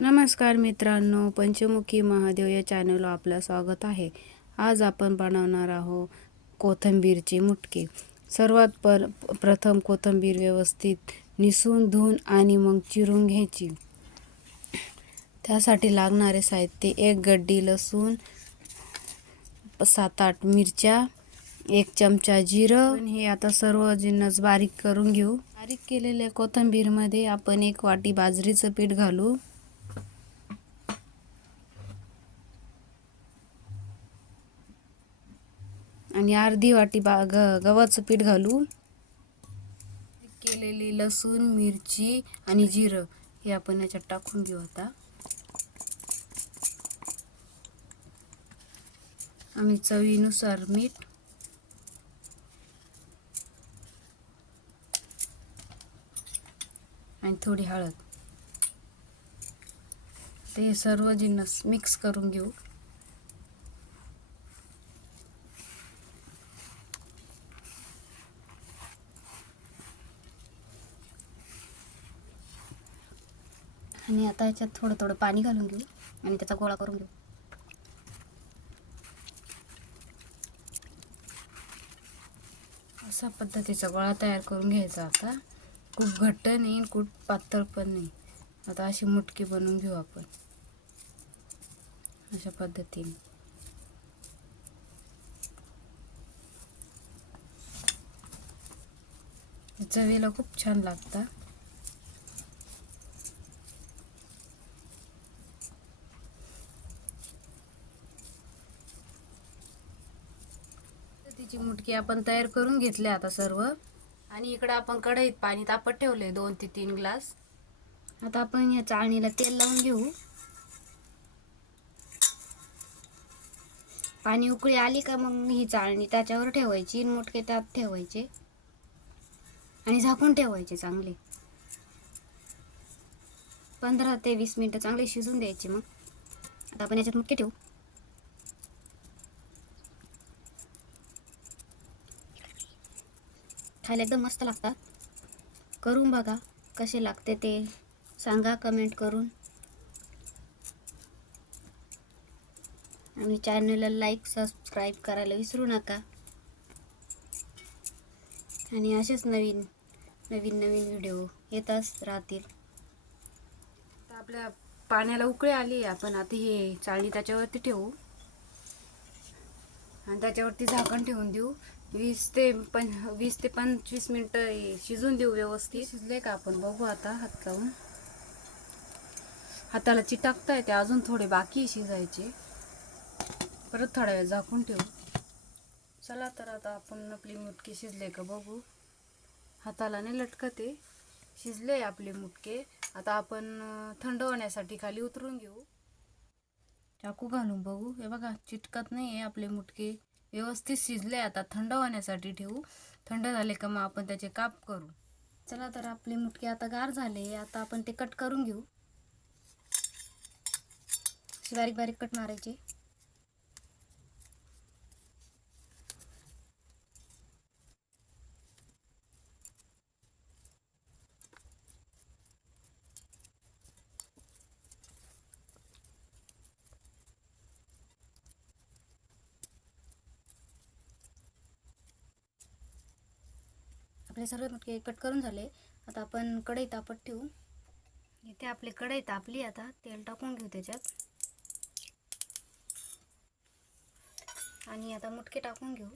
नमस्कार मित्रांनो पंचमुखी महादेव या चॅनलला आपलं स्वागत आहे. आज आपण बनवणार आहोत कोथिंबीरची मुटकी. सर्वात पर प्रथम कोथिंबीर व्यवस्थित निसून धुवून आणि मग चिरून घ्यायची. त्यासाठी लागणारे साहित्य एक गड्डी लसूण सात आठ मिरच्या एक चमचा जिरं. हे आता सर्व जिन्नस बारीक करून घेऊ. बारीक केलेल्या कोथिंबीरमध्ये आपण एक वाटी बाजरीचं पीठ घालू. आणि अर्धी वाटी बा ग गव्हाचं पीठ घालू केलेली लसूण मिरची आणि जिरं हे आपण याच्यात टाकून घेऊ आता. आणि चवीनुसार मीठ आणि थोडी हळद. ते सर्व जिन्नस मिक्स करून घेऊ. आणि आता याच्यात थोडं थोडं पाणी घालून घेऊ आणि त्याचा गोळा करून घेऊ. अशा पद्धतीचा गोळा तयार करून घ्यायचा आता. खूप घट्ट नाही खूप पातळ पण नाही. आता अशी मुटकी बनवून घेऊ आपण. अशा पद्धतीने. चवीला खूप छान लागतं. तिची मुटकी आपण तयार करून घेतली आता सर्व. आणि इकडं आपण कढईत पाणी तापत ठेवले दोन ते तीन ग्लास. आता आपण या चाळणीला तेल लावून घेऊ. पाणी उकळी आली का मग ही चाळणी त्याच्यावर ठेवायची मुटके त्यात ठेवायचे. आणि झाकून ठेवायचे चांगले. पंधरा ते वीस मिनटं चांगले शिजून द्यायचे मग. आता आपण याच्यात मुटके ठेवू. खायला एकदम मस्त लागतात. करून बघा कसे लागते ते. सांगा कमेंट करून. आणि चॅनलला लाईक सबस्क्राईब करायला विसरू नका. आणि असेच नवीन नवीन नवीन व्हिडिओ येतच राहतील. आता आपल्या पाण्याला उकळी आली आपण आता हे चाळणी त्याच्यावरती ठेवू. आणि त्याच्यावरती झाकण ठेवून देऊ. वीस ते पं वीस ते पंचवीस मिनटं शिजून देऊ व्यवस्थित. शिजले का आपण? बघू आता हात लावून. हाताला चिटाकता येते अजून थोडे बाकी आहे शिजायचे. परत थोडा वेळ झाकून ठेवू. चला तर आता आपण आपली मुटके शिजले का बघू. हाताला नाही लटकते. शिजले आपले मुटके. आता आपण थंड होण्यासाठी खाली उतरून घेऊ. चाकू घालून बघू. हे बघा चिटकत नाही आहे आपले मुटके. व्यवस्थित शिजले. आता थंड होण्यासाठी ठेवू. थंड झाले का मग आपण त्याचे काप करू. चला तर आपले मुटके आता गार झाले. आता आपण ते कट करून घेऊ. बारीक बारीक कट मारायचे. आपले सर्व मटके कट करून झाले. आता आपण कढई तापत ठेवू. इथे आपली कढई तापली आता. तेल टाकून घेऊ त्याच्यात. आणि आता मुटके टाकून घेऊ.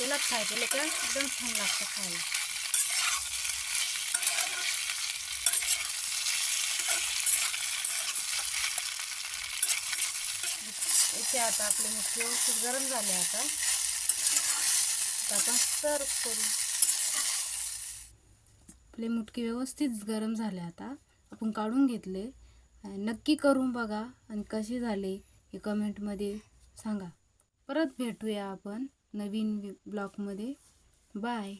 तेलात खायचं लेकर एकदम छान लागतं खायला. इथे आता आपले मुटके व्यवस्थित गरम झाले आता. आपण सर्व करू. आपले मुटके व्यवस्थित गरम झाले आता. आपण काढून घेतले. नक्की करून बघा आणि कसे झाले हे कमेंटमध्ये सांगा. परत भेटूया आपण. नवीन ब्लॉगमध्ये. बाय.